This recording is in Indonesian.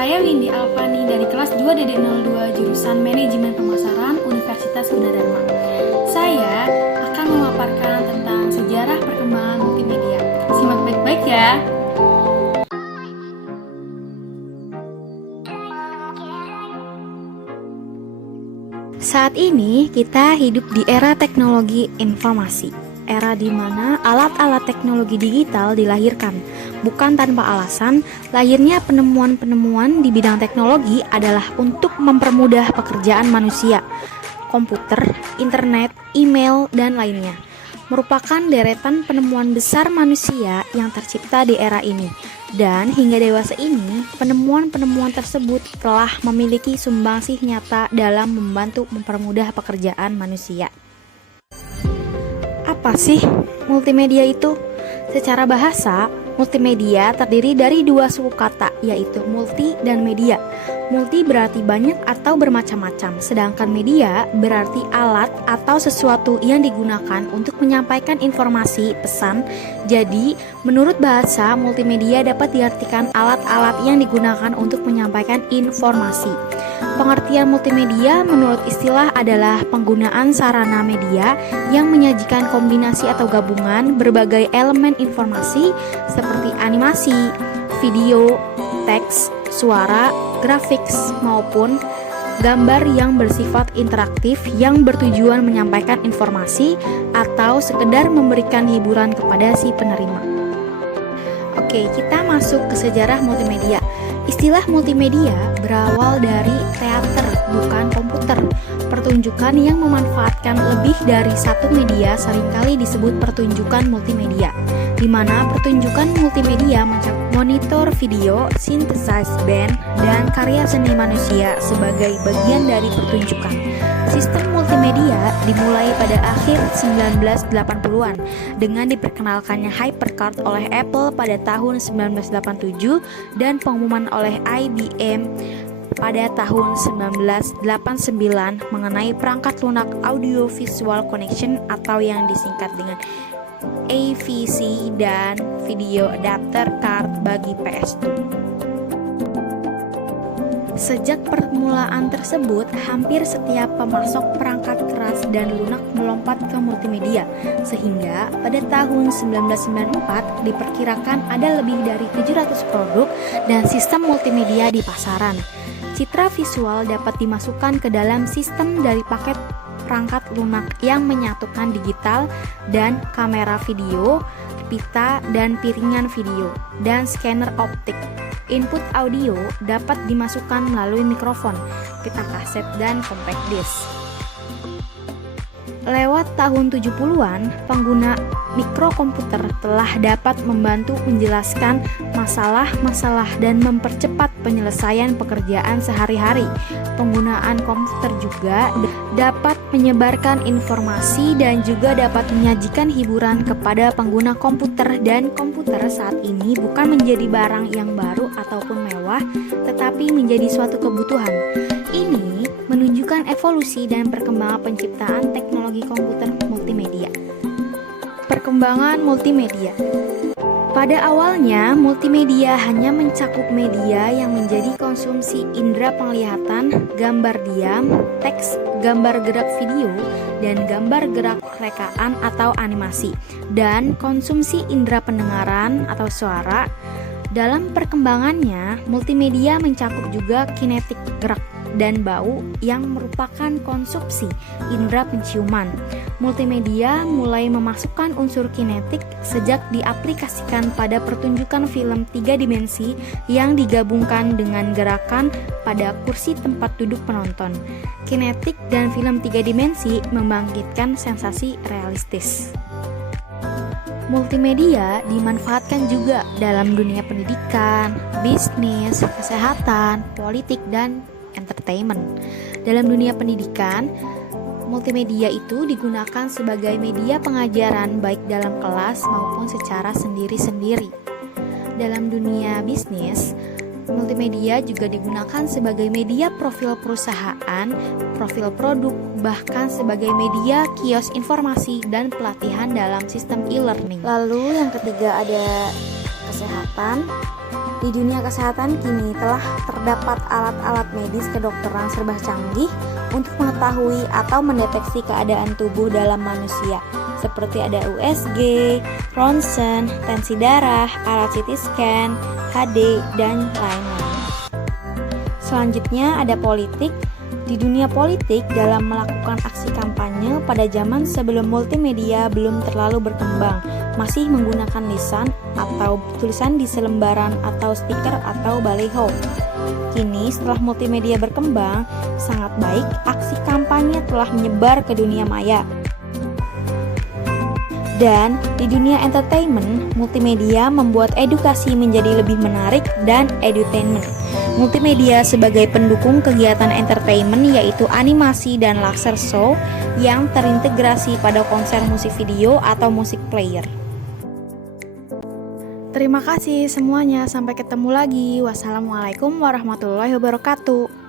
Saya Windy Alfani dari kelas 2DD02 jurusan Manajemen Pemasaran Universitas Gunadarma. Saya akan memaparkan tentang sejarah perkembangan multimedia. Simak baik-baik ya. Saat ini kita hidup di era teknologi informasi, era di mana alat-alat teknologi digital dilahirkan. Bukan tanpa alasan, lahirnya penemuan-penemuan di bidang teknologi adalah untuk mempermudah pekerjaan manusia. Komputer, internet, email, dan lainnya merupakan deretan penemuan besar manusia yang tercipta di era ini. Dan hingga dewasa ini, penemuan-penemuan tersebut telah memiliki sumbangsih nyata dalam membantu mempermudah pekerjaan manusia. Apa sih multimedia itu? Secara bahasa, multimedia terdiri dari dua suku kata, yaitu multi dan media. Multi berarti banyak atau bermacam-macam, sedangkan media berarti alat atau sesuatu yang digunakan untuk menyampaikan informasi, pesan. Jadi, menurut bahasa, multimedia dapat diartikan alat-alat yang digunakan untuk menyampaikan informasi. Pengertian multimedia menurut istilah adalah penggunaan sarana media yang menyajikan kombinasi atau gabungan berbagai elemen informasi seperti animasi, video, teks, suara, grafis, maupun gambar yang bersifat interaktif yang bertujuan menyampaikan informasi atau sekedar memberikan hiburan kepada si penerima. Oke, kita masuk ke sejarah multimedia. Istilah multimedia berawal dari teater, bukan komputer. Pertunjukan yang memanfaatkan lebih dari satu media seringkali disebut pertunjukan multimedia, di mana pertunjukan multimedia mencakup monitor video, synthesize band, dan karya seni manusia sebagai bagian dari pertunjukan. Sistem multimedia dimulai pada akhir 1980-an dengan diperkenalkannya HyperCard oleh Apple pada tahun 1987 dan pengumuman oleh IBM pada tahun 1989 mengenai perangkat lunak Audio Visual Connection atau yang disingkat dengan AVC dan Video Adapter Card bagi PS2. Sejak permulaan tersebut, hampir setiap pemasok perangkat keras dan lunak melompat ke multimedia, sehingga pada tahun 1994 diperkirakan ada lebih dari 700 produk dan sistem multimedia di pasaran. Citra visual dapat dimasukkan ke dalam sistem dari paket perangkat lunak yang menyatukan digital dan kamera video, pita dan piringan video, dan scanner optik. Input audio dapat dimasukkan melalui mikrofon, pita kaset, dan compact disc. Lewat tahun 70-an, pengguna mikrokomputer telah dapat membantu menjelaskan masalah-masalah dan mempercepat penyelesaian pekerjaan sehari-hari. Penggunaan komputer juga dapat menyebarkan informasi dan juga dapat menyajikan hiburan kepada pengguna komputer, dan komputer saat ini bukan menjadi barang yang baru ataupun mewah, tetapi menjadi suatu kebutuhan. Ini menunjukkan evolusi dan perkembangan penciptaan teknologi komputer multimedia. Perkembangan multimedia. Pada awalnya, multimedia hanya mencakup media yang menjadi konsumsi indera penglihatan, gambar diam, teks, gambar gerak video, dan gambar gerak rekaan atau animasi, dan konsumsi indera pendengaran atau suara. Dalam perkembangannya, multimedia mencakup juga kinetik gerak dan bau yang merupakan konsumsi indera penciuman. Multimedia mulai memasukkan unsur kinetik sejak diaplikasikan pada pertunjukan film 3 dimensi yang digabungkan dengan gerakan pada kursi tempat duduk penonton. Kinetik dan film 3 dimensi membangkitkan sensasi realistis. Multimedia dimanfaatkan juga dalam dunia pendidikan, bisnis, kesehatan, politik, dan entertainment. Dalam dunia pendidikan, multimedia itu digunakan sebagai media pengajaran baik dalam kelas maupun secara sendiri-sendiri. Dalam dunia bisnis, multimedia juga digunakan sebagai media profil perusahaan, profil produk, bahkan sebagai media kios informasi dan pelatihan dalam sistem e-learning. Lalu yang ketiga ada kesehatan. Di dunia kesehatan kini telah terdapat alat-alat medis kedokteran serba canggih untuk mengetahui atau mendeteksi keadaan tubuh dalam manusia, seperti ada USG, ronsen, tensi darah, alat CT scan, HD, dan lain-lain. Selanjutnya ada politik. Di dunia politik, dalam melakukan aksi kampanye pada zaman sebelum multimedia belum terlalu berkembang, masih menggunakan lisan atau tulisan di selembaran atau stiker atau baliho. Kini setelah multimedia berkembang, sangat baik aksi kampanye telah menyebar ke dunia maya. Dan di dunia entertainment, multimedia membuat edukasi menjadi lebih menarik dan edutainment. Multimedia sebagai pendukung kegiatan entertainment yaitu animasi dan laser show yang terintegrasi pada konser musik video atau musik player. Terima kasih semuanya, sampai ketemu lagi. Wassalamualaikum warahmatullahi wabarakatuh.